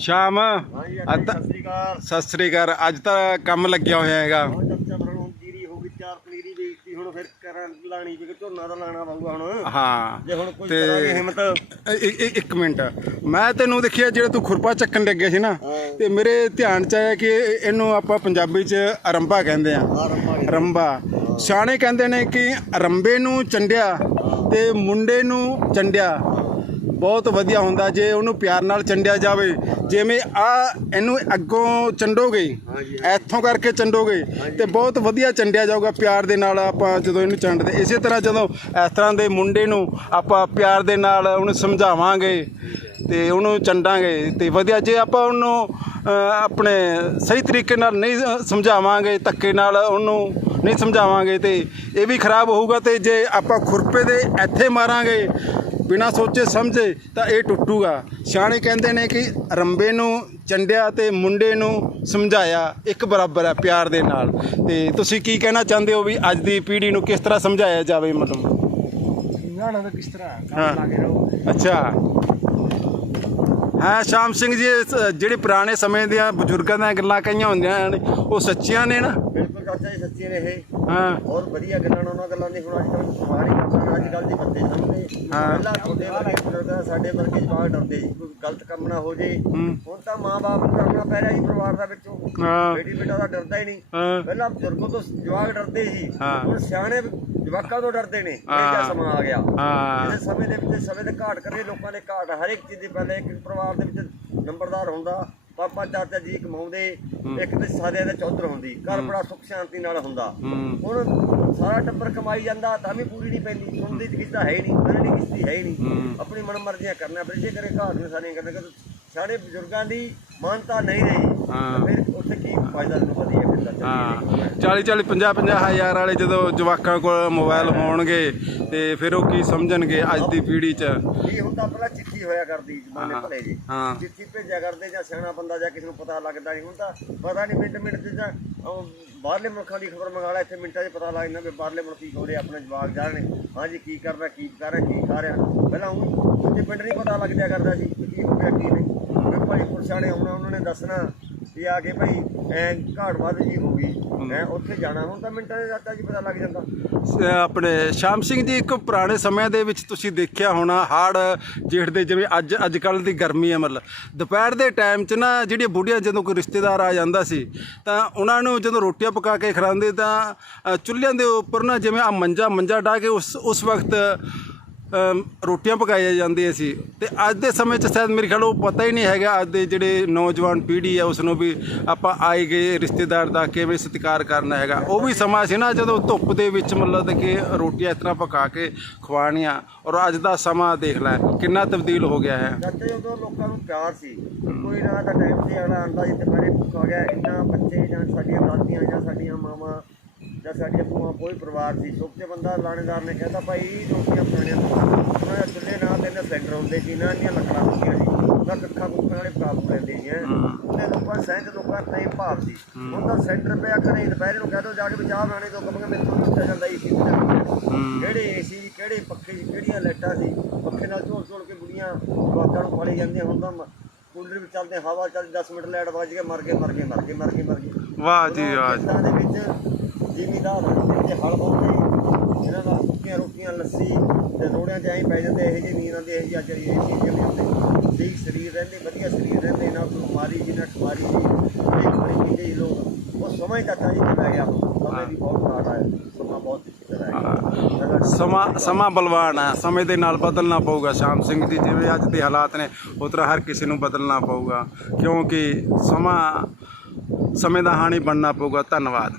ਸ਼ਾਮ। ਅੱਜ ਤਾਂ- ਸਤਿ ਸ੍ਰੀ ਅਕਾਲ ਸਤਿ ਸ੍ਰੀ ਅਕਾਲ। ਅੱਜ ਤਾਂ ਕੰਮ ਲੱਗਿਆ ਹੋਇਆ ਹੈਗਾ। ਹੁਣ ਚੱਚਾ ਫਿਰ ਹੁਣ ਜੀਰੀ ਹੋ ਗਈ ਚਾਰ ਪਨੀਰੀ ਵੇਚਤੀ ਹੁਣ ਫਿਰ ਕਰਾਂ ਲਾਣੀ ਵੀ ਝੋਨਾ ਤਾਂ ਲਾਣਾ ਪਊਗਾ ਹੁਣ। ਹਾਂ ਜੇ ਹੁਣ ਕੋਈ ਤੇ- ਤਰ੍ਹਾਂ ਦੀ ਹਿੰਮਤ ਇ- ਇ- ਇੱਕ ਮਿੰਟ। ਮੈਂ ਤੈਨੂੰ ਦੇਖਿਆ ਜਿਹੜਾ ਤੂੰ ਖੁਰਪਾ ਚੱਕਣ ਲੱਗਿਆ ਸੀ ਨਾ ਹਾਂ। ਤੇ ਮੇਰੇ ਧਿਆਨ ਚ ਆਇਆ ਕਿ ਇਹਨੂੰ ਆਪਾਂ ਪੰਜਾਬੀ ਚ ਅਰੰਭਾ ਕਹਿੰਦੇ ਆ। ਆਰੰਭਾ ਰੰਬਾ ਸਿਆਣੇ ਕਹਿੰਦੇ ਨੇ ਕਿ ਰੰਬੇ ਨੂੰ ਚੰਡਿਆ ਤੇ ਮੁੰਡੇ ਨੂੰ ਚੰਡਿਆ। ਬਹੁਤ ਵਧੀਆ ਹੁੰਦਾ ਜੇ ਉਹਨੂੰ ਪਿਆਰ ਨਾਲ ਚੰਡਿਆ ਜਾਵੇ ਜਿਵੇਂ ਆ ਇਹਨੂੰ ਅੱਗੋਂ ਚੰਡੋਗੇ। ਇੱਥੋਂ ਕਰਕੇ ਚੰਡੋਗੇ ਤੇ ਬਹੁਤ ਵਧੀਆ ਚੰਡਿਆ ਜਾਊਗਾ ਪਿਆਰ ਦੇ ਨਾਲ ਆਪਾਂ ਜਦੋਂ ਇਹਨੂੰ ਚੰਡਦੇ ਇਸੇ ਤਰ੍ਹਾਂ ਜਦੋਂ ਇਸ ਤਰ੍ਹਾਂ ਦੇ ਮੁੰਡੇ ਨੂੰ ਆਪਾਂ ਪਿਆਰ ਦੇ ਨਾਲ ਉਹਨੂੰ ਸਮਝਾਵਾਂਗੇ ਤੇ ਉਹਨੂੰ ਚੰਡਾਂਗੇ ਤੇ ਵਧੀਆ ਜੇ ਆਪਾਂ ਉਹਨੂੰ ਆਪਣੇ ਸਹੀ ਤਰੀਕੇ ਨਾਲ ਨਹੀਂ ਸਮਝਾਵਾਂਗੇ ਧੱਕੇ ਨਾਲ ਉਹਨੂੰ ਨਹੀਂ ਸਮਝਾਵਾਂਗੇ ਤੇ ਇਹ ਵੀ ਖਰਾਬ ਹੋਊਗਾ ਤੇ ਜੇ ਆਪਾਂ ਖੁਰਪੇ ਦੇ ਇੱਥੇ ਮਾਰਾਂਗੇ ਬਿਨਾ ਸੋਚੇ ਸਮਝੇ ਤਾਂ ਇਹ ਟੁੱਟੂਗਾ। ਸਿਆਣੇ ਕਹਿੰਦੇ ਨੇ ਕਿ ਰੰਬੇ ਨੂੰ ਚੰਡਿਆ ਤੇ ਮੁੰਡੇ ਨੂੰ ਸਮਝਾਇਆ ਇੱਕ ਬਰਾਬਰ ਹੈ ਪਿਆਰ ਦੇ ਨਾਲ। ਤੇ ਤੁਸੀਂ ਕੀ ਕਹਿਣਾ ਚਾਹੁੰਦੇ ਹੋ ਵੀ ਅੱਜ ਦੀ ਪੀੜ੍ਹੀ ਨੂੰ ਕਿਸ ਤਰ੍ਹਾਂ ਸਮਝਾਇਆ ਜਾਵੇ ਮਤਲਬ? ਸਮਝਾਣਾ ਤਾਂ ਕਿਸ ਤਰ੍ਹਾਂ। ਕੰਮ ਰਹੋ। ਅੱਛਾ। ਹਾਂ ਸ਼ਾਮ ਸਿੰਘ ਜੀ ਜਿਹੜੇ ਪੁਰਾਣੇ ਸਮੇਂ ਦੀਆਂ ਬਜ਼ੁਰਗਾਂ ਦੀਆਂ ਗੱਲਾਂ ਕਹੀਆਂ ਹੁੰਦੀਆਂ ਨੇ ਉਹ ਸੱਚੀਆਂ ਨੇ ਨਾ? ਜੀ ਸੱਚੇ ਨੇ ਇਹ। ਹਾਂ। ਬਹੁਤ ਵਧੀਆ ਗੱਲਾਂ ਨੇ ਉਹਨਾਂ ਗੱਲਾਂ ਦੀ ਹੁਣ ਅੱਜ ਕੱਲ੍ਹ ਸਵਾਰ ਹੀ ਕਰਦਾ ਅੱਜ ਕੱਲ੍ਹ ਦੇ ਸਮਝਦੇ। ਹਾਂ। ਪਹਿਲਾਂ ਤੁਹਾਡੇ ਵਰਗੇ ਬਜ਼ੁਰਗਾਂ ਸਾਡੇ ਵਰਗੇ ਜਵਾਕ ਡਰਦੇ ਸੀ ਕੋਈ ਗਲਤ ਕੰਮ ਨਾ ਹੋ ਜੇ। ਹੂੰ। ਹੁਣ ਤਾਂ ਮਾਂ-ਬਾਪ ਨੂੰ ਡਰਨਾ ਪੈ ਰਿਹਾ ਸੀ ਪਰਿਵਾਰ ਦਾ ਵਿੱਚੋਂ। ਹਾਂ। ਬੇਟੀ ਬੇਟਾ ਦਾ ਡਰਦਾ ਹੀ ਨਹੀਂ। ਹਾਂ। ਪਹਿਲਾਂ ਬਜ਼ੁਰਗੋਂ ਤੋਂ ਜਵਾਕ ਡਰਦੇ ਸੀ ਹਾਂ। ਹੁਣ ਸਿਆਣੇ ਜਵਾਕਾਂ ਤੋਂ ਡਰਦੇ ਨੇ। ਇਹ ਹਾਂ। ਜਿਹਾ ਸਮਾਂ ਆ ਗਿਆ। ਹਾਂ। ਇਹਦੇ ਸਮੇਂ ਦੇ ਵਿੱਚ ਸਮੇਂ ਦੇ ਘਾਟ ਕਰੇ ਲੋਕਾਂ ਦੇ ਘਾਟ ਹਰ ਇੱਕ ਚੀਜ਼ ਦੇ ਪਹਿਲੇ ਇੱਕ ਪਰਿਵਾਰ ਦੇ ਵਿੱਚ ਨੰਬਰਦਾਰ ਹੁੰਦਾ। ਪਾਪਾ ਚਾਚਾ ਜੀ ਕਮਾਉਂਦੇ ਇੱਕ ਤੇ ਸਾਰਿਆਂ ਦੇ ਚੌਧਰ ਹੁੰਦੀ। ਘਰ ਬੜਾ ਸੁੱਖ ਸ਼ਾਂਤੀ ਨਾਲ ਹੁੰਦਾ। ਹੁਣ ਸਾਰਾ ਟੱਬਰ ਕਮਾਈ ਜਾਂਦਾ ਤਾਂ ਵੀ ਪੂਰੀ ਨਹੀਂ ਪੈਂਦੀ। ਸੁਣਦੀ ਤੇ ਕਿਸੇ ਹੈ ਨਹੀਂ ਕਰਨੀ ਕਿਸੇ ਦੀ ਹੈ ਨਹੀਂ। ਆਪਣੀ ਮਨਮਰਜ਼ੀਆਂ ਕਰਨਾ ਫਿਰ ਜੇ ਕਰੇ ਘਰ ਨੂੰ ਸਾਰੀਆਂ ਕਰਨਾ ਸਾਡੇ ਬਜ਼ੁਰਗਾਂ ਦੀ ਮਾਨਤਾ ਨਹੀਂ ਰਹੀ ਹਾਂ। ਤਾਂ ਫਿਰ ਉੱਥੇ ਕੀ ਫਾਇਦਾ ਨੂੰ ਵਧੀਆ ਫਿਰ ਤਾਂ ਹਾਂ ਚੱਲੀਏ 40 40 50 50 ਹਜ਼ਾਰ ਵਾਲੇ ਜਦੋਂ ਜਵਾਕਾਂ ਕੋਲ ਮੋਬਾਈਲ ਹੋਣਗੇ ਤੇ ਫਿਰ ਉਹ ਕੀ ਸਮਝਣਗੇ ਅੱਜ ਦੀ ਪੀੜ੍ਹੀ 'ਚ ਇਹ ਹੁੰਦਾ ਪਹਿਲਾਂ ਚਿੱਠੀ ਹੋਇਆ ਕਰਦੀ ਜਮਾਨੇ ਹਾਂ। ਭਲੇ ਜੀ ਹਾਂ। ਚਿੱਠੀ ਭੇਜਿਆ ਕਰਦੇ ਜਾਂ ਸਿਆਣਾ ਬੰਦਾ ਜਾਂ ਕਿਸੇ ਨੂੰ ਪਤਾ ਲੱਗਦਾ ਨਹੀਂ ਹੁਣ ਤਾਂ ਪਤਾ ਨਹੀਂ ਮਿੰਟ ਮਿੰਟ 'ਚ ਜਾਂ ਉਹ ਬਾਹਰਲੇ ਮੁਲਕਾਂ ਦੀ ਖਬਰ ਮੰਗਾ ਲੈ ਇੱਥੇ ਮਿੰਟਾਂ 'ਚ ਪਤਾ ਲੱਗ ਜਾਂਦਾ ਵੀ ਬਾਹਰਲੇ ਮੁਲਕ ਕੀ ਹੋ ਰਿਹਾ ਆਪਣੇ ਜਵਾਕ ਜਾ ਰਹੇ ਨੇ ਹਾਂਜੀ ਕੀ ਕਰਦਾ ਕੀ ਕਰ ਰਿਹਾ ਕੀ ਖਾ ਰਿਹਾ ਪਹਿਲਾਂ ਉਹ ਦੂਜੇ ਪਿੰਡ ਨਹੀਂ ਪਤਾ ਲੱਗ ਜਾਇਆ ਕਰਦਾ ਸੀ ਵੀ ਕੀ ਹੋ ਗਿਆ ਕੀ ਨਹੀਂ ਨੇ ਆਉਣਾ ਉਹਨਾਂ ਨੇ ਦੱਸਣਾ ਵੀ ਆ ਕੇ ਭਾਈ ਐ ਘਾਟ ਵੱਧ ਜੀ ਹੋ ਗਈ। ਐ ਉੱਥੇ ਜਾਣਾ ਹੁਣ ਤਾਂ ਮਿੰਟਾਂ 'ਚ ਜਾਂਦਾ ਜੀ ਪਤਾ ਲੱਗ ਜਾਂਦਾ। ਆਪਣੇ ਸ਼ਾਮ ਸਿੰਘ ਜੀ ਇੱਕ ਪੁਰਾਣੇ ਸਮਿਆਂ ਦੇ ਵਿੱਚ ਤੁਸੀਂ ਦੇਖਿਆ ਹੋਣਾ ਹਾੜ ਜੇਠ ਦੇ ਜਿਵੇਂ ਅੱਜ ਅੱਜ ਕੱਲ ਦੀ ਗਰਮੀ ਹੈ ਮਤਲਬ। ਦੁਪਹਿਰ ਦੇ ਟਾਈਮ 'ਚ ਨਾ ਜਿਹੜੀਆਂ ਬੁੜੀਆਂ ਜਦੋਂ ਕੋਈ ਰਿਸ਼ਤੇਦਾਰ ਆ ਜਾਂਦਾ ਸੀ ਤਾਂ ਉਹਨਾਂ ਨੂੰ ਜਦੋਂ ਰੋਟੀਆਂ ਪਕਾ ਕੇ ਖਿਲਾਉਂਦੇ ਤਾਂ ਚੁੱਲ੍ਹਿਆਂ ਦੇ ਉੱਪਰ ਨਾ ਜਿਵੇਂ ਆ ਮੰਜਾ ਮੰਜਾ ਢਾ ਕੇ ਉਸ ਉਸ ਵਕਤ ਰੋਟੀਆਂ ਪਕਾਈਆਂ ਜਾਂਦੀਆਂ ਸੀ। ਤੇ ਅੱਜ ਦੇ ਸਮੇਂ 'ਚ ਸ਼ਾਇਦ ਮੇਰੇ ਖਿਆਲ ਉਹ ਪਤਾ ਹੀ ਨਹੀਂ ਹੈਗਾ, ਅੱਜ ਦੇ ਜਿਹੜੇ ਨੌਜਵਾਨ ਪੀੜ੍ਹੀ ਆ ਉਸ ਨੂੰ ਵੀ ਆਪਾਂ ਆਏ ਗਏ ਰਿਸ਼ਤੇਦਾਰ ਦਾ ਕਿਵੇਂ ਸਤਿਕਾਰ ਕਰਨਾ ਹੈਗਾ। ਉਹ ਵੀ ਸਮਾਂ ਸੀ ਨਾ ਜਦੋਂ ਧੁੱਪ ਦੇ ਵਿੱਚ ਮਤਲਬ ਕਿ ਰੋਟੀਆਂ ਇਸ ਤਰ੍ਹਾਂ ਪਕਾ ਕੇ ਖਵਾਉਣੀਆਂ। ਔਰ ਅੱਜ ਦਾ ਸਮਾਂ ਦੇਖ ਲੈ, ਕਿੰਨਾ ਤਬਦੀਲ ਹੋ ਗਿਆ ਹੈ। ਚਾਚੇ ਉਦੋਂ ਲੋਕਾਂ ਨੂੰ ਪਿਆਰ ਸੀ। ਕੋਈ ਨਾ ਤਾਂ ਟਾਈਮ ਤੇ ਆਣਾ ਆਂਦਾ ਜਿੱਥੇ ਬਾਰੇ ਭੁੱਖਾ ਗਿਆ, ਇੰਨਾ ਬੱਚੇ ਜਾਂ ਸਾਡੀਆਂ ਦਾਦੀਆਂ ਜਾਂ ਸਾਡੀਆਂ ਮਾਵਾਂ ਜਾਂ ਸਾਡੀਆਂ ਭੂਆ ਕੋਈ ਪਰਿਵਾਰ ਸੀ ਸੁੱਖ ਤੇ ਬੰਦਾ ਲਾਣੇਦਾਰ ਨੇ ਕਹਿੰਦਾ ਭਾਈ ਰੋਟੀਆਂ ਖਾਣੀਆਂ ਉਹਨਾਂ ਦੇ ਚੁੱਲ੍ਹੇ ਨਾਲ ਤੇ ਸਿਲੰਡਰ ਹੁੰਦੇ ਸੀ ਨਾ ਇੰਨੀਆਂ ਲੱਕੜਾਂ ਹੁੰਦੀਆਂ ਸੀ ਉਹਨਾਂ ਕੱਖਾਂ ਕੁੱਖਾਂ ਵਾਲੇ ਕਾਬੂ ਲੈਂਦੇ ਸੀ। ਉਹਨੇ ਲੋਕਾਂ ਸਹਿਜ ਲੋਕਾਂ ਨਹੀਂ ਭਾਵ ਸੀ। ਹੁਣ ਤਾਂ ਸੈਂਟਰ ਪਿਆ ਕਰੇ ਦੁਪਹਿਰੇ ਨੂੰ ਕਹਿ ਦੋ ਜਾ ਕੇ ਵੀ ਚਾਹ ਬਣਾਣੇ ਤੋਂ ਕਹਾਂਗੇ ਮੇਰੇ ਤੋਂ ਉੱਠਿਆ ਜਾਂਦਾ ਏਸੀ ਕਿਹੜੇ ਏਸੀ ਕਿਹੜੇ ਪੱਖੇ ਕਿਹੜੀਆਂ ਲਾਈਟਾਂ ਸੀ ਪੱਖੇ ਨਾਲ ਝੋਲ ਝੋਲ ਕੇ ਬੁੜੀਆਂ ਜਵਾਕਾਂ ਨੂੰ ਫਾਲੀ ਜਾਂਦੀਆਂ ਹੁਣ ਤਾਂ ਮ- ਕੂਲਰ ਵੀ ਚੱਲਦੇ ਹਵਾ ਚੱਲਦੀ 10 ਮਿੰਟ ਲਾਈਟ ਵੱਜ ਕੇ ਮਰ ਗਏ ਮਰ ਗਏ ਮਰ ਗਏ ਮਰ ਗਏ ਮਰ ਗਏ ਵਾਹ ਜੀ ਵਾਹ ਜੀ। ਦੇ ਵਿੱਚ ਜ਼ਿਮੀਦਾਰ ਜਿਹੜੇ ਹਲ ਬੋਲਦੇ ਇਹਨਾਂ ਦਾ ਸੁੱਕੀਆਂ ਰੋਟੀਆਂ ਲੱਸੀ ਤੇ ਰੋੜਿਆਂ 'ਚ ਐਂ ਪੈ ਜਾਂਦੇ ਇਹੋ ਜਿਹੀ ਨੀਂਦ ਆਉਂਦੀ ਇਹੋ ਜਿਹੀ ਅੱਜ ਇਹ ਚੀਜ਼ ਜਿਵੇਂ ਹੁੰਦੇ ਠੀਕ ਸਰੀਰ ਰਹਿੰਦੇ ਵਧੀਆ ਸਰੀਰ ਰਹਿੰਦੇ ਨਾ ਬਿਮਾਰੀ ਜੀ ਨਾ ਠਮਾਰੀ ਜੀ ਇੱਕ ਬੜੀ ਪੀਂਦੇ ਜੀ ਲੋਕ ਉਹ ਸਮਝ ਚਾਚਾ ਜੀ ਚਲਾ ਗਿਆ ਸਮੇਂ ਦੀ ਬਹੁਤ ਘਾਟ ਆਇਆ ਸਮਾਂ ਬਹੁਤ ਚਲਾ ਗਿਆ। ਸਮਾਂ ਸਮਾਂ ਬਲਵਾਨ ਹੈ ਸਮੇਂ ਦੇ ਨਾਲ ਬਦਲਣਾ ਪਊਗਾ। ਸ਼ਾਮ ਸਿੰਘ ਜੀ ਜਿਵੇਂ ਅੱਜ ਦੇ ਹਾਲਾਤ ਨੇ ਉਸ ਤਰ੍ਹਾਂ ਹਰ ਕਿਸੇ ਨੂੰ ਬਦਲਣਾ ਪਊਗਾ। ਕਿਉਂਕਿ ਸਮਾਂ ਸਮੇਂ ਦਾ ਹਾਣੀ ਬਣਨਾ ਪਊਗਾ। ਧੰਨਵਾਦ।